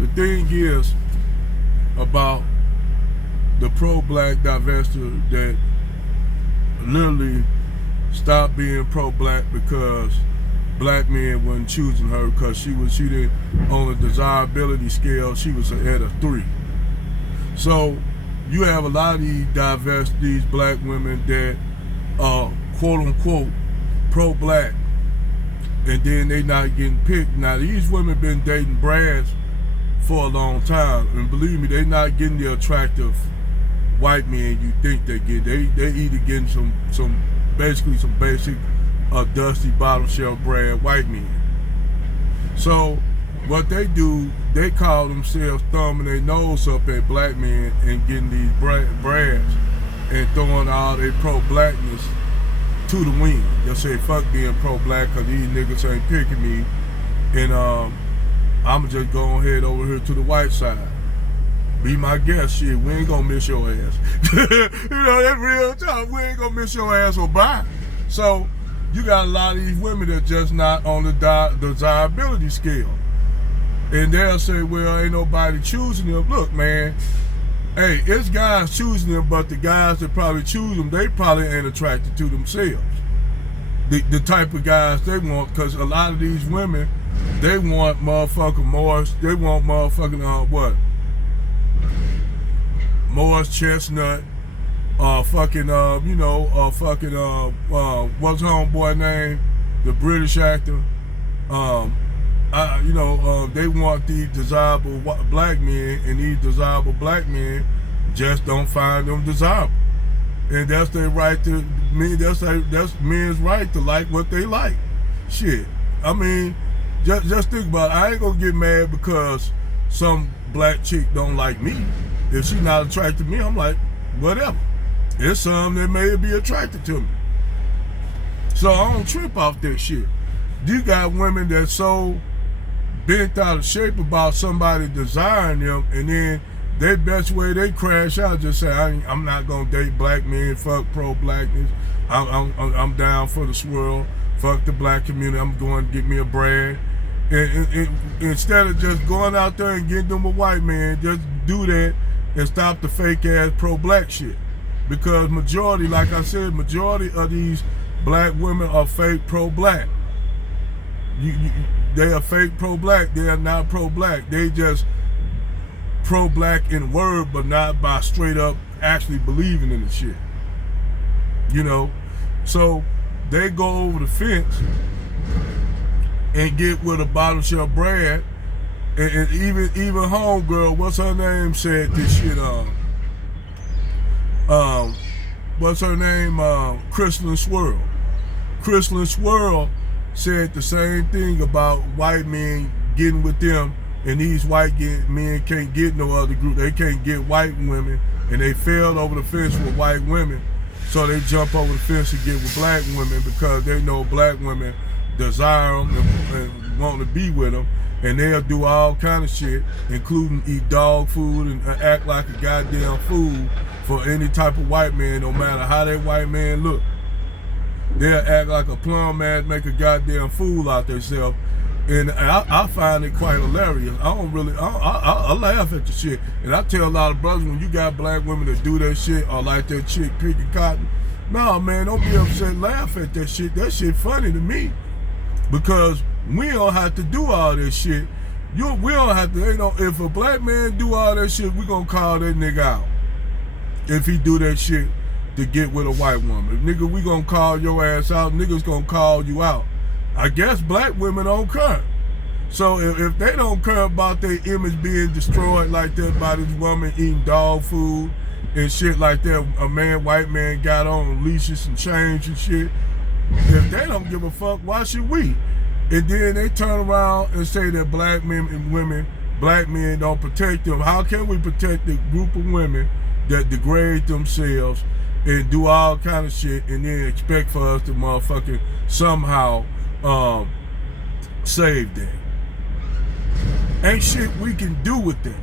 the thing is about the pro-black divester that literally stopped being pro-black because black men wasn't choosing her because she didn't, on a desirability scale, she was at a 3. So you have a lot of these black women that are quote unquote pro-black, and then they not getting picked. Now these women been dating Brads for a long time, and believe me, they not getting the attractive white men you think they get. They either getting some basic dusty bottom shelf Brad white men. So what they do, they call themselves thumbing their nose up at black men and getting these brads and throwing all their pro-blackness to the wind. They'll say, fuck being pro-black because these niggas ain't picking me, and I'ma just go ahead over here to the white side. Be my guest, shit, we ain't gonna miss your ass. You know, that's real talk, we ain't gonna miss your ass or bye. So you got a lot of these women that just not on the desirability scale. And they'll say, well, ain't nobody choosing them. Look, man, hey, it's guys choosing them, but the guys that probably choose them, they probably ain't attracted to themselves. The type of guys they want, because a lot of these women, they want motherfucking Morris, they want motherfucking, Morris Chestnut, what's homeboy name? The British actor. They want these desirable black men, and these desirable black men just don't find them desirable. And that's their right to me. That's men's right to like what they like. Shit. I mean, just think about it. I ain't gonna get mad because some black chick don't like me. If she not attracted to me, I'm like, whatever. It's some that may be attracted to me. So I don't trip off that shit. You got women that's so bent out of shape about somebody desiring them, and then their best way they crash out just say, I'm not gonna date black men, fuck pro-blackness, I'm down for the swirl, fuck the black community, I'm going to get me a brand. And instead of just going out there and getting them a white man, just do that and stop the fake ass pro-black shit. Because majority, like I said, majority of these black women are fake pro-black. They are fake pro-black. They are not pro-black. They just pro-black in word, but not by straight up actually believing in the shit. You know? So they go over the fence and get with a bottom shelf Brad, and even homegirl, what's her name, said this shit, what's her name, Crystal Swirl. Crystal Swirl said the same thing about white men getting with them, and these white men can't get no other group. They can't get white women, and they failed over the fence with white women, so they jump over the fence to get with black women because they know black women desire them and want to be with them, and they'll do all kind of shit, including eat dog food and act like a goddamn fool for any type of white man, no matter how that white man look. They'll act like a plum ass, make a goddamn fool out themselves. And I find it quite hilarious. I laugh at the shit. And I tell a lot of brothers, when you got black women that do that shit, or like that chick picking cotton, no, man, don't be upset, laugh at that shit. That shit funny to me. Because we don't have to do all this shit. We don't have to, if a black man do all that shit, we gonna call that nigga out. If he do that shit to get with a white woman. Nigga, we gonna call your ass out, niggas gonna call you out. I guess black women don't care. So if they don't care about their image being destroyed like that by this woman eating dog food and shit like that, white man got on leashes and chains and shit, if they don't give a fuck, why should we? And then they turn around and say that black men and women, black men don't protect them. How can we protect the group of women that degrade themselves and do all kind of shit and then expect for us to motherfucking somehow save them? Ain't shit we can do with that.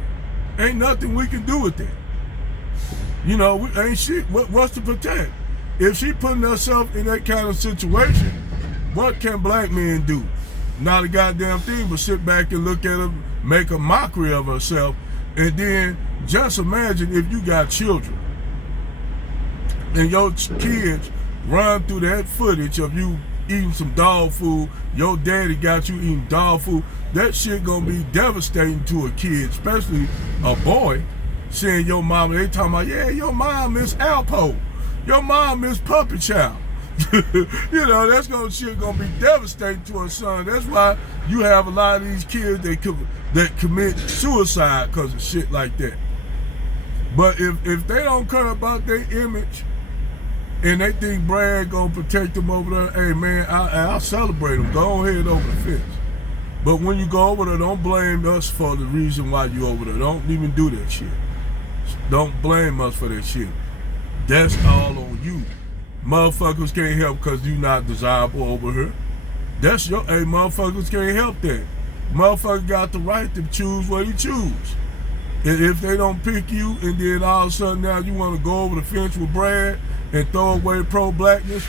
Ain't nothing we can do with that. Ain't shit. What's to protect? If she putting herself in that kind of situation, what can black men do? Not a goddamn thing, but sit back and look at her, make a mockery of herself. And then just imagine if you got children and your kids run through that footage of you eating some dog food, your daddy got you eating dog food. That shit gonna be devastating to a kid, especially a boy, seeing your mama. They talking about, yeah, your mom is Alpo, your mom is Puppy Child. You know, that's shit gonna be devastating to a son. That's why you have a lot of these kids that commit suicide because of shit like that. But if they don't care about their image and they think Brad gonna protect them over there, hey man, I'll celebrate them. Go ahead over the fence. But when you go over there, don't blame us for the reason why you over there. Don't even do that shit. Don't blame us for that shit. That's all on you. Motherfuckers can't help because you not desirable over here. That's your, hey, motherfuckers can't help that. Motherfucker got the right to choose what he choose. And if they don't pick you and then all of a sudden now you want to go over the fence with Brad and throw away pro-blackness,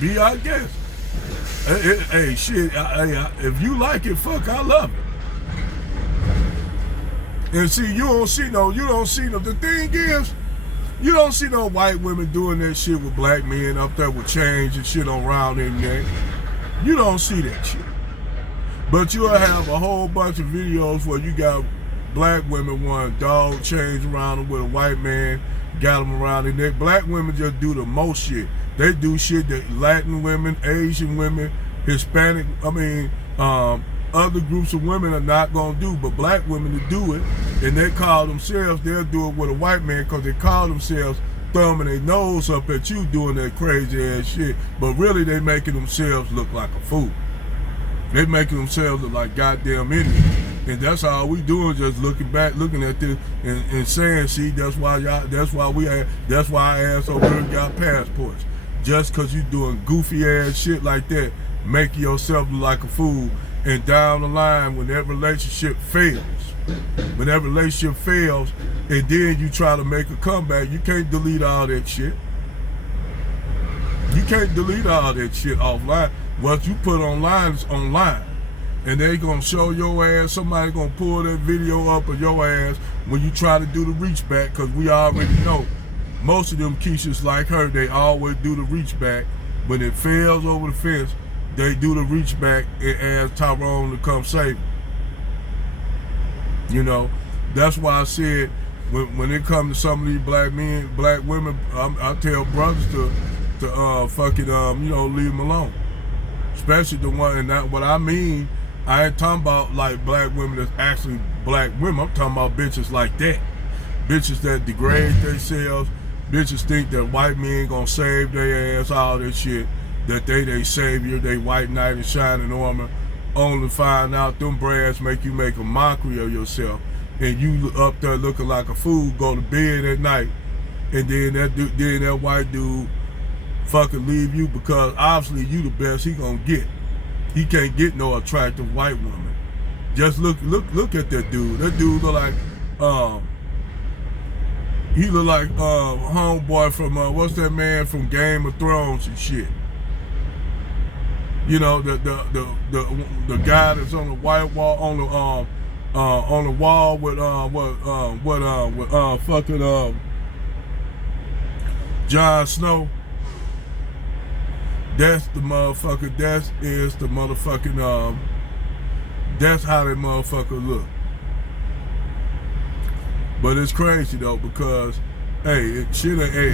be our guest. Hey, shit, if you like it, fuck, I love it. And see, you don't see no, the thing is, you don't see no white women doing that shit with black men up there with chains and shit on around their neck. You don't see that shit. But you'll have a whole bunch of videos where you got black women wearing dog chains around them with a white man got them around their neck. Black women just do the most shit. They do shit that Latin women, Asian women, Hispanic, other groups of women are not gonna do, but black women to do it, and they call themselves, they'll do it with a white man because they call themselves thumbing their nose up at you doing that crazy ass shit, but really they making themselves look like a fool. They making themselves look like goddamn idiots. And that's all we doing, just looking back, looking at this and saying, see, that's why I asked over here got passports. Just cause you doing goofy ass shit like that, making yourself look like a fool. And down the line, when that relationship fails, and then you try to make a comeback, you can't delete all that shit. You can't delete all that shit offline. What you put online is online. And they gonna show your ass, somebody gonna pull that video up of your ass when you try to do the reach back, cause we already know most of them Keishas like her, they always do the reach back. When it fails over the fence, they do the reach back and ask Tyrone to come save them. You know, that's why I said when it comes to some of these black men, black women, I tell brothers to fucking leave them alone. Especially the one, and that what I mean, I ain't talking about like black women that's actually black women. I'm talking about bitches like that. Bitches that degrade themselves. Bitches think that white men gonna save their ass, all that shit. That they savior, they white knight in shining armor. Only find out them brads make you make a mockery of yourself. And you up there looking like a fool, go to bed at night. And then that white dude fucking leave you because obviously you the best he gonna get. He can't get no attractive white woman. Just look at that dude. That dude look like homeboy from what's that man from Game of Thrones and shit. You know, the guy that's on the white wall on the wall with Jon Snow. That's the motherfucker. That's how that motherfucker look. But it's crazy though, because hey,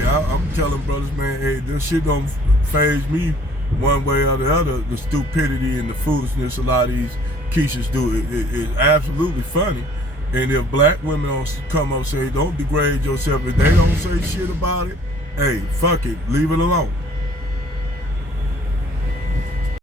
I'm telling brothers, man, hey, this shit don't faze me one way or the other. The stupidity and the foolishness a lot of these Keishas do. It's absolutely funny. And if black women don't come up and say, don't degrade yourself, if they don't say shit about it, hey, fuck it, leave it alone.